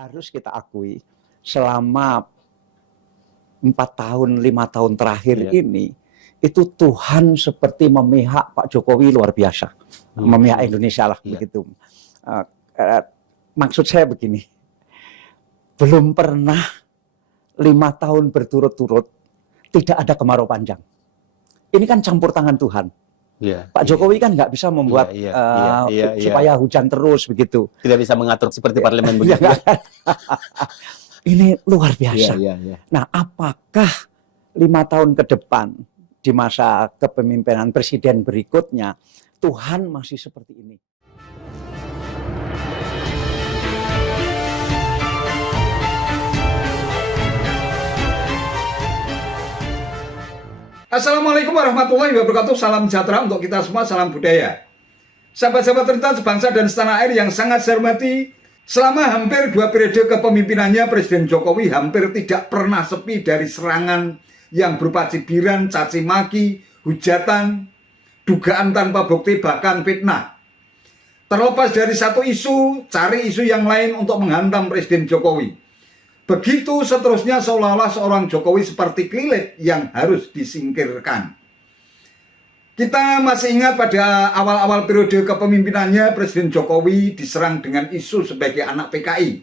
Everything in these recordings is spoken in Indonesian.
Harus kita akui, selama 4 tahun, 5 tahun terakhir ini, itu Tuhan seperti memihak Pak Jokowi luar biasa. Memihak Indonesia lah, begitu. Maksud saya begini, belum pernah 5 tahun berturut-turut tidak ada kemarau panjang. Ini kan campur tangan Tuhan. Pak Jokowi kan nggak bisa membuat supaya hujan terus begitu. Tidak bisa mengatur seperti parlemen begitu. Ini luar biasa. Nah, apakah 5 tahun ke depan di masa kepemimpinan presiden berikutnya Tuhan masih seperti ini? Assalamualaikum warahmatullahi wabarakatuh. Salam sejahtera untuk kita semua, salam budaya. Sahabat-sahabat tercinta sebangsa dan setanah air yang sangat saya hormati, selama hampir 2 periode kepemimpinannya Presiden Jokowi hampir tidak pernah sepi dari serangan yang berupa cibiran, caci maki, hujatan, dugaan tanpa bukti, bahkan fitnah. Terlepas dari satu isu, cari isu yang lain untuk menghantam Presiden Jokowi. Begitu seterusnya, seolah-olah seorang Jokowi seperti kelilit yang harus disingkirkan. Kita masih ingat pada awal-awal periode kepemimpinannya Presiden Jokowi diserang dengan isu sebagai anak PKI.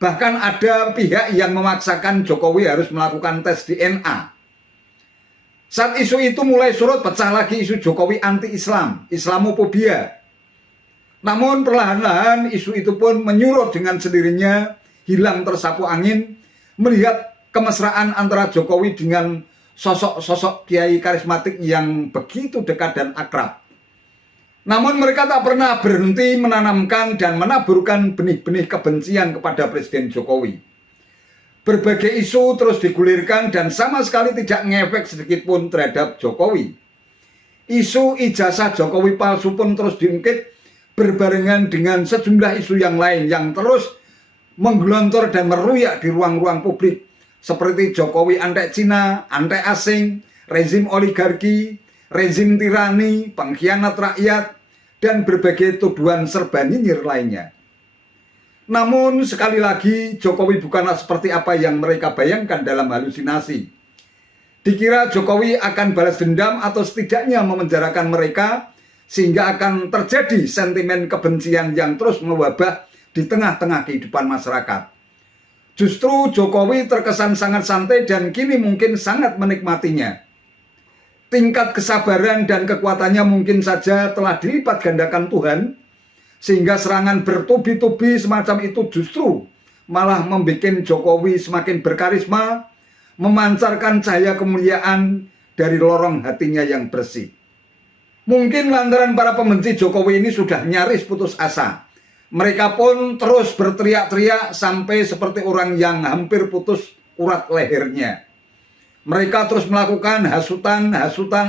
Bahkan ada pihak yang memaksakan Jokowi harus melakukan tes DNA. Saat isu itu mulai surut, pecah lagi isu Jokowi anti-Islam, Islamofobia. Namun perlahan-lahan isu itu pun menyurut dengan sendirinya, hilang tersapu angin, melihat kemesraan antara Jokowi dengan sosok-sosok kiai karismatik yang begitu dekat dan akrab. Namun mereka tak pernah berhenti menanamkan dan menaburkan benih-benih kebencian kepada Presiden Jokowi. Berbagai isu terus digulirkan dan sama sekali tidak ngefek sedikit pun terhadap Jokowi. Isu ijazah Jokowi palsu pun terus diungkit berbarengan dengan sejumlah isu yang lain yang terus menggelontor dan meruyak di ruang-ruang publik seperti Jokowi anti Cina, anti asing, rezim oligarki, rezim tirani, pengkhianat rakyat, dan berbagai tuduhan serba nyinyir lainnya. Namun sekali lagi Jokowi bukanlah seperti apa yang mereka bayangkan dalam halusinasi. Dikira Jokowi akan balas dendam atau setidaknya memenjarakan mereka sehingga akan terjadi sentimen kebencian yang terus mewabah di tengah-tengah kehidupan masyarakat. Justru Jokowi terkesan sangat santai dan kini mungkin sangat menikmatinya. Tingkat kesabaran dan kekuatannya mungkin saja telah dilipat gandakan Tuhan, sehingga serangan bertubi-tubi semacam itu justru malah membuat Jokowi semakin berkarisma, memancarkan cahaya kemuliaan dari lorong hatinya yang bersih. Mungkin lantaran para pembenci Jokowi ini sudah nyaris putus asa. Mereka pun terus berteriak-teriak sampai seperti orang yang hampir putus urat lehernya. Mereka terus melakukan hasutan,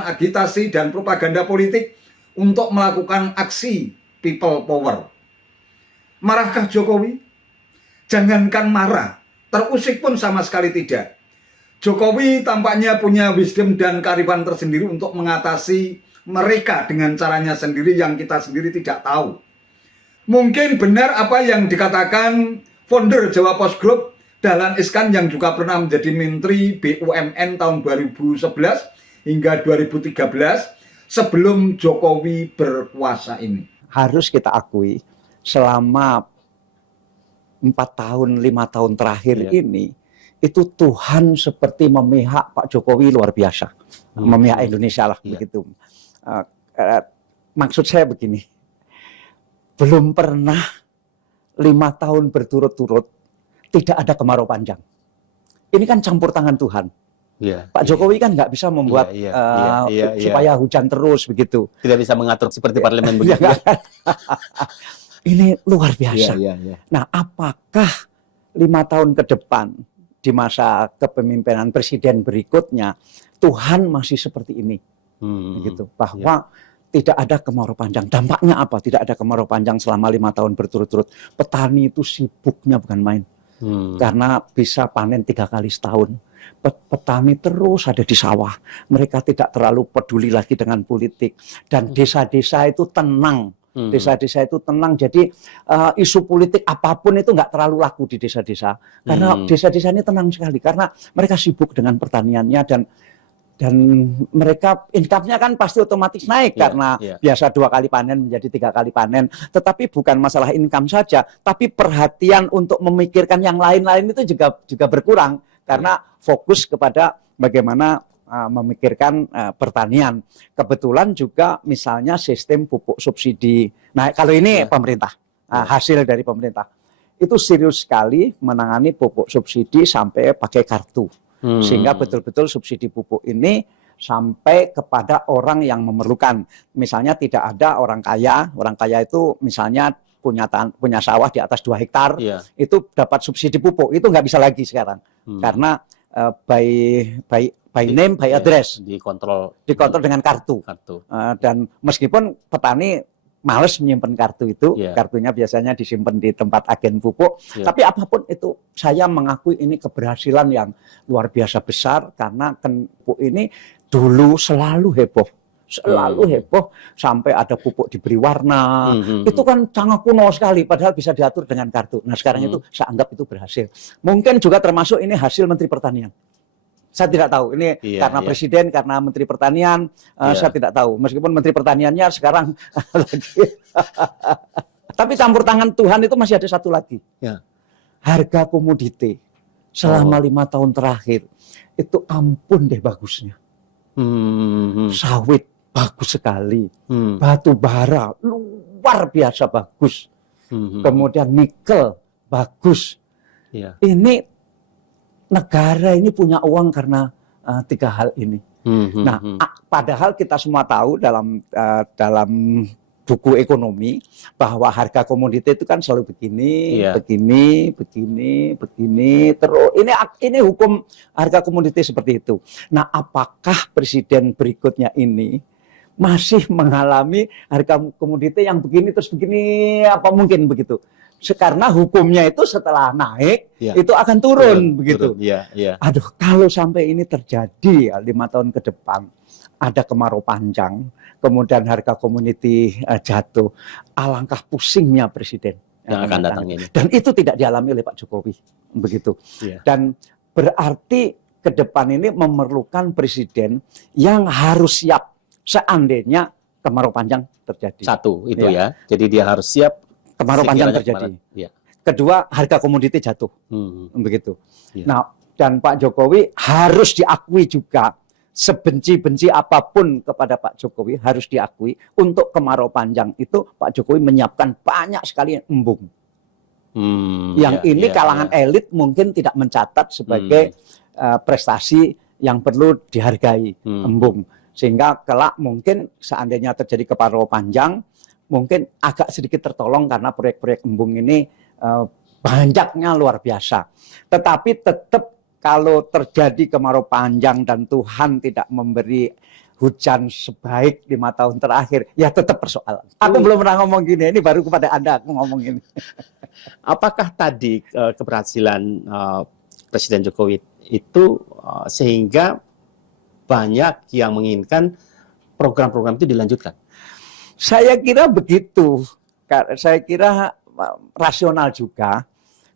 agitasi, dan propaganda politik untuk melakukan aksi people power. Marahkah Jokowi? Jangankan marah, terusik pun sama sekali tidak. Jokowi tampaknya punya wisdom dan kearifan tersendiri untuk mengatasi mereka dengan caranya sendiri yang kita sendiri tidak tahu. Mungkin benar apa yang dikatakan founder Jawa Post Group, Dahlan Iskan yang juga pernah menjadi Menteri BUMN tahun 2011 hingga 2013 sebelum Jokowi berkuasa ini. Harus kita akui, selama 4 tahun, 5 tahun terakhir ini, itu Tuhan seperti memihak Pak Jokowi luar biasa. Memihak Indonesia lah, begitu. Maksud saya begini, belum pernah 5 tahun berturut-turut tidak ada kemarau panjang. Ini kan campur tangan Tuhan. Pak Jokowi kan nggak bisa membuat supaya hujan terus begitu. Tidak bisa mengatur seperti parlemen begitu. Ini luar biasa. Nah, apakah 5 tahun ke depan di masa kepemimpinan presiden berikutnya Tuhan masih seperti ini? Begitu. Bahwa tidak ada kemarau panjang. Dampaknya apa? Tidak ada kemarau panjang selama 5 tahun berturut-turut. Petani itu sibuknya bukan main. Karena bisa panen 3 kali setahun. Petani terus ada di sawah. Mereka tidak terlalu peduli lagi dengan politik. Dan desa-desa itu tenang. Desa-desa itu tenang. Jadi isu politik apapun itu nggak terlalu laku di desa-desa. Karena desa-desa ini tenang sekali. Karena mereka sibuk dengan pertaniannya dan mereka income-nya kan pasti otomatis naik karena biasa 2 kali panen menjadi 3 kali panen. Tetapi bukan masalah income saja, tapi perhatian untuk memikirkan yang lain-lain itu juga berkurang karena fokus kepada bagaimana memikirkan pertanian. Kebetulan juga misalnya sistem pupuk subsidi. Nah, kalau ini pemerintah, hasil dari pemerintah. Itu serius sekali menangani pupuk subsidi sampai pakai kartu. Sehingga betul-betul subsidi pupuk ini sampai kepada orang yang memerlukan. Misalnya tidak ada orang kaya itu misalnya punya sawah di atas 2 hektar, itu dapat subsidi pupuk, itu nggak bisa lagi sekarang. Karena by name, by address. Dikontrol dengan kartu. Dan meskipun petani males menyimpan kartu itu, kartunya biasanya disimpan di tempat agen pupuk. Tapi apapun itu, saya mengakui ini keberhasilan yang luar biasa besar karena pupuk ini dulu selalu heboh sampai ada pupuk diberi warna. Itu kan sangat kuno sekali, padahal bisa diatur dengan kartu. Nah sekarang itu saya anggap itu berhasil. Mungkin juga termasuk ini hasil Menteri Pertanian. Saya tidak tahu, ini karena Presiden, karena Menteri Pertanian, saya tidak tahu. Meskipun Menteri Pertaniannya sekarang lagi. Tapi campur tangan Tuhan itu masih ada satu lagi. Harga komoditi selama 5 tahun terakhir, itu ampun deh bagusnya. Sawit bagus sekali, batu bara luar biasa bagus. Kemudian nikel bagus. Ini negara ini punya uang karena 3 hal ini. Nah, padahal kita semua tahu dalam buku ekonomi bahwa harga komoditi itu kan selalu begini, terus ini hukum harga komoditi seperti itu. Nah, apakah presiden berikutnya ini masih mengalami harga komoditi yang begini terus begini, apa mungkin begitu? Karena hukumnya itu setelah naik itu akan turun begitu. Aduh, kalau sampai ini terjadi 5 tahun ke depan, ada kemarau panjang, kemudian harga komoditi jatuh, alangkah pusingnya presiden yang akan datang ini. Dan itu tidak dialami oleh Pak Jokowi begitu. Dan berarti ke depan ini memerlukan presiden yang harus siap seandainya kemarau panjang terjadi. Satu itu jadi dia harus siap kemarau panjang terjadi. Kedua, harga komoditi jatuh. Begitu. Nah, dan Pak Jokowi harus diakui juga, sebenci-benci apapun kepada Pak Jokowi harus diakui, untuk kemarau panjang itu Pak Jokowi menyiapkan banyak sekali embung. Ini kalangan elit mungkin tidak mencatat sebagai prestasi yang perlu dihargai, embung. Sehingga kelak mungkin seandainya terjadi kemarau panjang, mungkin agak sedikit tertolong karena proyek-proyek embung ini banyaknya luar biasa. Tetapi tetap kalau terjadi kemarau panjang dan Tuhan tidak memberi hujan sebaik 5 tahun terakhir, ya tetap persoalan. Aku belum pernah ngomong gini, ini baru kepada Anda aku ngomong gini. Apakah tadi keberhasilan Presiden Jokowi itu sehingga banyak yang menginginkan program-program itu dilanjutkan? Saya kira begitu. Saya kira rasional juga.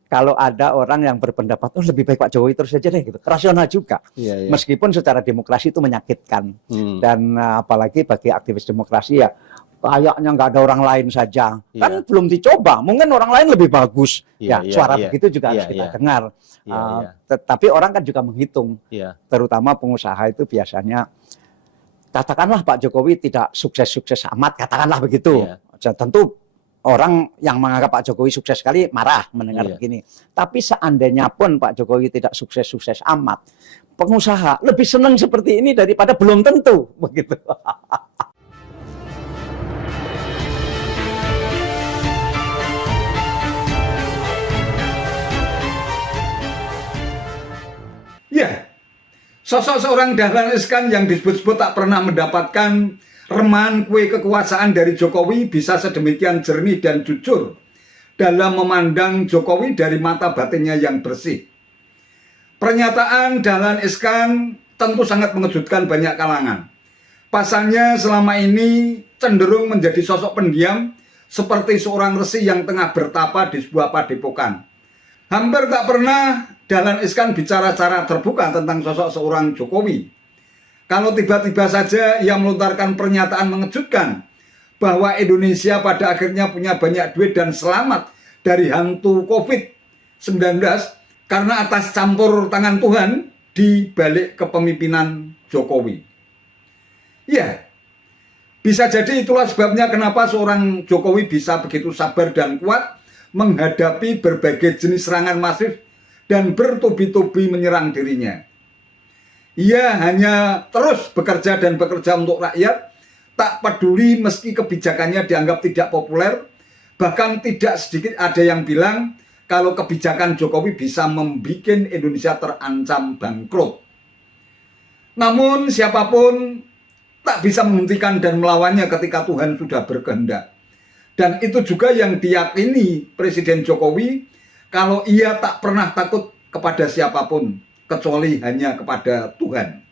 Kalau ada orang yang berpendapat, oh lebih baik Pak Jokowi terus saja deh, gitu. Rasional juga. Meskipun secara demokrasi itu menyakitkan. Dan apalagi bagi aktivis demokrasi ya, kayaknya nggak ada orang lain saja. Kan belum dicoba, mungkin orang lain lebih bagus. Suara begitu juga harus kita dengar. Tapi orang kan juga menghitung. Terutama pengusaha itu biasanya, katakanlah Pak Jokowi tidak sukses-sukses amat, katakanlah begitu. Tentu orang yang menganggap Pak Jokowi sukses sekali marah mendengar begini. Tapi seandainya pun Pak Jokowi tidak sukses-sukses amat, pengusaha lebih senang seperti ini daripada belum tentu begitu. Ya, sosok seorang Dahlan Iskan yang disebut-sebut tak pernah mendapatkan remahan kue kekuasaan dari Jokowi bisa sedemikian jernih dan jujur dalam memandang Jokowi dari mata batinnya yang bersih. Pernyataan Dahlan Iskan tentu sangat mengejutkan banyak kalangan. Pasalnya selama ini cenderung menjadi sosok pendiam, seperti seorang resi yang tengah bertapa di sebuah padepokan. Hampir tak pernah Dahlan Iskan bicara secara terbuka tentang sosok seorang Jokowi. Kalau tiba-tiba saja ia melontarkan pernyataan mengejutkan bahwa Indonesia pada akhirnya punya banyak duit dan selamat dari hantu COVID-19 karena atas campur tangan Tuhan di balik kepemimpinan Jokowi. Ya, bisa jadi itulah sebabnya kenapa seorang Jokowi bisa begitu sabar dan kuat menghadapi berbagai jenis serangan masif dan bertubi-tubi menyerang dirinya. Ia hanya terus bekerja dan bekerja untuk rakyat, tak peduli meski kebijakannya dianggap tidak populer, bahkan tidak sedikit ada yang bilang kalau kebijakan Jokowi bisa membuat Indonesia terancam bangkrut. Namun siapapun tak bisa menghentikan dan melawannya ketika Tuhan sudah berkehendak. Dan itu juga yang diyakini Presiden Jokowi kalau ia tak pernah takut kepada siapapun kecuali hanya kepada Tuhan.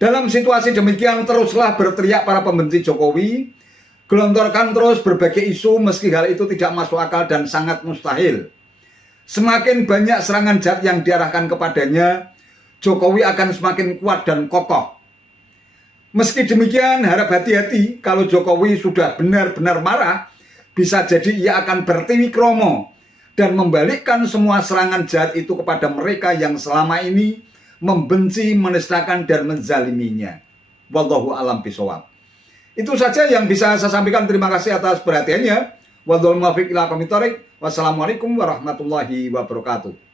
Dalam situasi demikian teruslah berteriak para pembenci Jokowi, gelontorkan terus berbagai isu meski hal itu tidak masuk akal dan sangat mustahil. Semakin banyak serangan jahat yang diarahkan kepadanya, Jokowi akan semakin kuat dan kokoh. Meski demikian, harap hati-hati kalau Jokowi sudah benar-benar marah, bisa jadi ia akan bertiwi kromo dan membalikkan semua serangan jahat itu kepada mereka yang selama ini membenci, menistakan, dan menzaliminya. Wallahu a'lam bishawab. Itu saja yang bisa saya sampaikan. Terima kasih atas perhatiannya. Wassalamualaikum warahmatullahi wabarakatuh.